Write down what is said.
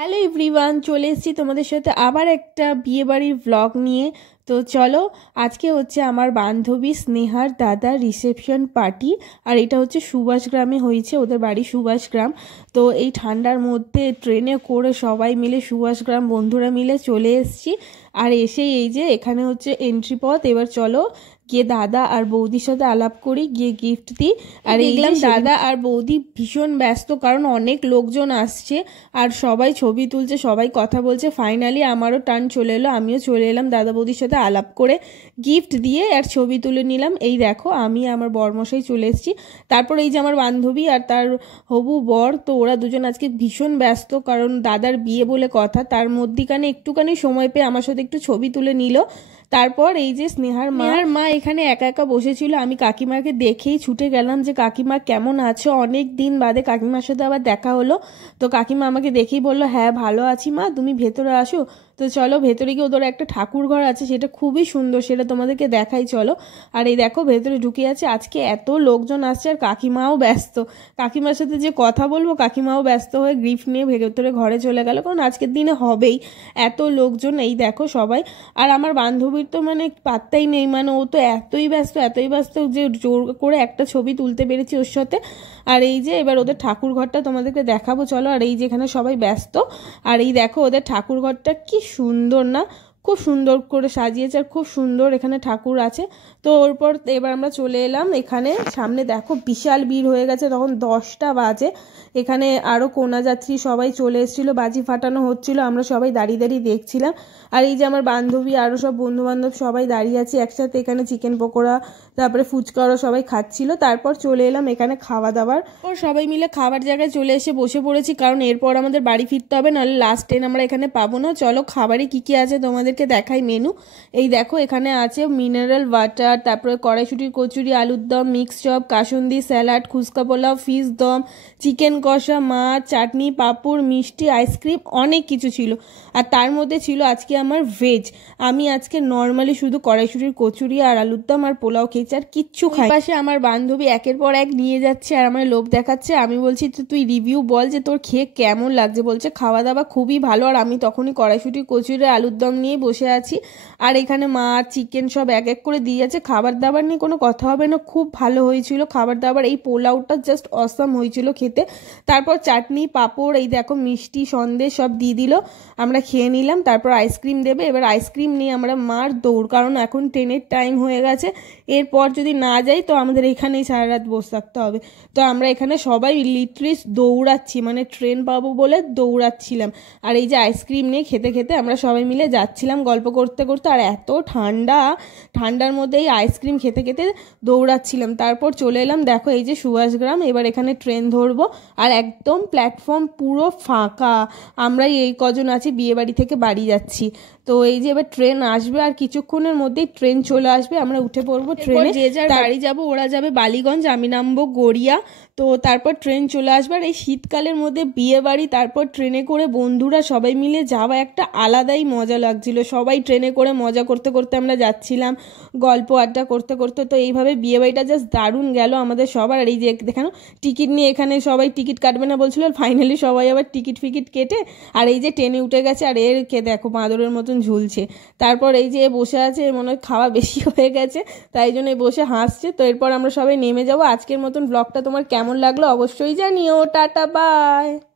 Hello everyone, চলে এসেছি তোমাদের সাথে আবার একটা বিয়েবাড়ির ব্লগ নিয়ে। তো চলো, আজকে হচ্ছে আমার বান্ধবী স্নেহার দাদার রিসেপশন পার্টি। আর এটা হচ্ছে সুভাষগ্রামে হয়েছে, ওদের বাড়ি সুভাষগ্রাম। তো এই ঠান্ডার মধ্যে ট্রেনে করে সবাই মিলে সুভাষগ্রাম বন্ধুরা মিলে চলে এসেছি। আর এসেই এই যে এখানে হচ্ছে এন্ট্রি পথ। এবার চলো গিয়ে দাদা আর বৌদির সাথে আলাপ করি, গিয়ে গিফট দিই। আর দেখলাম দাদা আর বৌদি ভীষণ ব্যস্ত, কারণ অনেক লোকজন আসছে আর সবাই ছবি তুলছে, সবাই কথা বলছে। ফাইনালি আমারও টার্ন চলে এলো, আমিও চলে এলাম দাদা বৌদির সাথে আলাপ করে, গিফট দিয়ে আর ছবি তুলে নিলাম। এই দেখো আমি আমার বরমশাই চলে এসেছি। তারপর এই যে আমার বান্ধবী আর তার হবু বর, তো ওরা দুজন আজকে ভীষণ ব্যস্ত, কারণ দাদার বিয়ে বলে কথা। তার মধ্যিখানে একটুখানি সময় পেয়ে আমার সাথে একটু ছবি তুলে নিল। তারপর এই যে স্নেহার মা এখানে একা একা বসেছিল, আমি কাকিমাকে দেখেই ছুটে গেলাম যে কাকিমা কেমন আছো। অনেক দিন বাদে কাকিমার সাথে আবার দেখা হলো। তো কাকিমা আমাকে দেখেই বললো, হ্যাঁ ভালো আছি মা, তুমি ভেতরে আসো। তো চলো ভেতরে গিয়ে ওদের একটা ঠাকুর ঘর আছে, সেটা খুবই সুন্দর, সেটা তোমাদেরকে দেখাই চলো। আর এই দেখো ভেতরে ঢুকে আছে, আজকে এত লোকজন আসছে আর কাকিমাও ব্যস্ত। কাকিমার সাথে যে কথা বলবো, কাকিমাও ব্যস্ত হয়ে গিফট নিয়ে ভেতরে ঘরে চলে গেল, কারণ আজকের দিনে হবেই এত লোকজন। এই দেখো সবাই। আর আমার বান্ধবীর তো মানে পাত্তাই নেই, মানে ও তো এতই ব্যস্ত যে জোর করে একটা ছবি তুলতে পেরেছি ওর সাথে। আর এই যে এবার ওদের ঠাকুর ঘরটা তোমাদেরকে দেখাবো চলো। আর এই যে এখানে সবাই ব্যস্ত। আর এই দেখো ওদের ঠাকুর ঘরটা কি সুন্দর না, খুব সুন্দর করে সাজিয়েছে আর খুব সুন্দর এখানে ঠাকুর আছে। তো ওরপর এবার আমরা চলে এলাম এখানে সামনে, দেখো বিশাল ভিড় হয়ে গেছে, তখন 10টা বাজে। এখানে আরও কন্যাযাত্রী সবাই চলে এসেছিলো, বাজি ফাটানো হচ্ছিল, আমরা সবাই দাঁড়িয়ে দাঁড়িয়ে দেখছিলাম। আর এই যে আমার বান্ধবী আরও সব বন্ধু বান্ধব সবাই দাঁড়িয়ে আছে একসাথে। এখানে চিকেন পকোড়া, তারপরে ফুচকা ওরা সবাই খাচ্ছিল। তারপর চলে এলাম এখানে খাওয়া দাওয়ার। ওর সবাই মিলে খাবার জায়গায় চলে এসে বসে পড়েছি, কারণ এরপর আমাদের বাড়ি ফিরতে হবে, নাহলে লাস্ট ট্রেন আমরা এখানে পাবো না। চলো খাবারে কি কি আছে তোমাদেরকে দেখাই মেনু। এই দেখো এখানে আছে মিনারেল ওয়াটার, তারপরে কড়াইশুটির কচুরি, আলুর দম, মিক্স চপ, কাসুন্দি, স্যালাড, খুস্কা পোলাও, ফিশ দম, চিকেন কষা, মাছ, চাটনি, পাঁপড়, মিষ্টি, আইসক্রিম, অনেক কিছু ছিল। আর তার মধ্যে ছিল আজকে আমার ভেজ। আমি আজকে নর্মালি শুধু কড়াইশুটির কচুরি আর আলুর দম আর পোলাও খেয়েছি, আর কিচ্ছু খাই। পাশে আমার বান্ধবী একের পর এক নিয়ে যাচ্ছে আর আমার লোভ দেখাচ্ছে। আমি বলছি তুই রিভিউ বল যে তোর খেয়ে কেমন লাগছে। বলছে খাওয়া দাওয়া খুবই ভালো। আর আমি তখনই কড়াইশুটির কচুরি আলুর দম নিয়ে বসে আছি। আর এখানে মাছ চিকেন সব এক এক করে দিয়ে যাচ্ছে। খাবার দাবার নিয়ে কোনো কথা হবে না, খুব ভালো হয়েছিল খাবার দাবার। এই পোলাওটা জাস্ট অসাম হয়েছিল খেতে। তারপর চাটনি, পাঁপড়, এই দেখো মিষ্টি, সন্দেশ সব দিয়ে দিল, আমরা খেয়ে নিলাম। তারপর আইসক্রিম দেবে, এবার আইসক্রিম নিয়ে আমরা মার দৌড়, কারণ এখন ট্রেনের টাইম হয়ে গেছে। এরপর যদি না যাই তো আমাদের এখানেই সারা রাত বসে থাকতে হবে। তো আমরা এখানে সবাই লিটারালি দৌড়াচ্ছি, মানে ট্রেন পাবো বলে দৌড়াচ্ছিলাম। আর এই যে আইসক্রিম নিয়ে খেতে খেতে আমরা সবাই মিলে যাচ্ছিলাম গল্প করতে করতে। আর এত ঠান্ডার মধ্যে এই আইসক্রিম খেতে খেতে দৌড়াচ্ছিলাম। তারপর চলে এলাম দেখো এই যে সুভাষগ্রাম। এবার এখানে ট্রেন ধরবো আর একদম প্ল্যাটফর্ম পুরো ফাঁকা, আমরাই এই কজন আছি বিয়েবাড়ি থেকে বাড়ি যাচ্ছি। তো এই যে এবার ট্রেন আসবে আর কিছুক্ষণের মধ্যেই ট্রেন চলে আসবে, আমরা উঠে পড়বো ট্রেনে। যে যার বাড়ি যাবো, ওরা যাবে বালিগঞ্জ, আমি নামবো গড়িয়া। তো তারপর ট্রেন চলে আসবে। আর এই শীতকালের মধ্যে বিয়ে বাড়ি, তারপর ট্রেনে করে বন্ধুরা সবাই মিলে যাওয়া একটা আলাদাই মজা লাগছিল। সবাই ট্রেনে করে মজা করতে করতে আমরা যাচ্ছিলাম, গল্প আড্ডা করতে করতে। তো এইভাবে বিয়ে বাড়িটা জাস্ট দারুণ গেল আমাদের সবার। আর এই যে দেখানো টিকিট নিয়ে এখানে সবাই টিকিট কাটবে না বলছিল, আর ফাইনালি সবাই আবার টিকিট ফিকিট কেটে আর এই যে ট্রেনে উঠে গেছে। আর এরকে দেখো বাঁদরের মতন ঝুলছে। তারপর এই যে বসে আছে, মনে হয় খাওয়া বেশি হয়ে গেছে, তাই জন্য বসে হাসছে। তো এরপর আমরা সবাই নেমে যাবো। আজকের মতন ব্লগটা তোমার কেমন লাগলো অবশ্যই জানিও। Tata bye.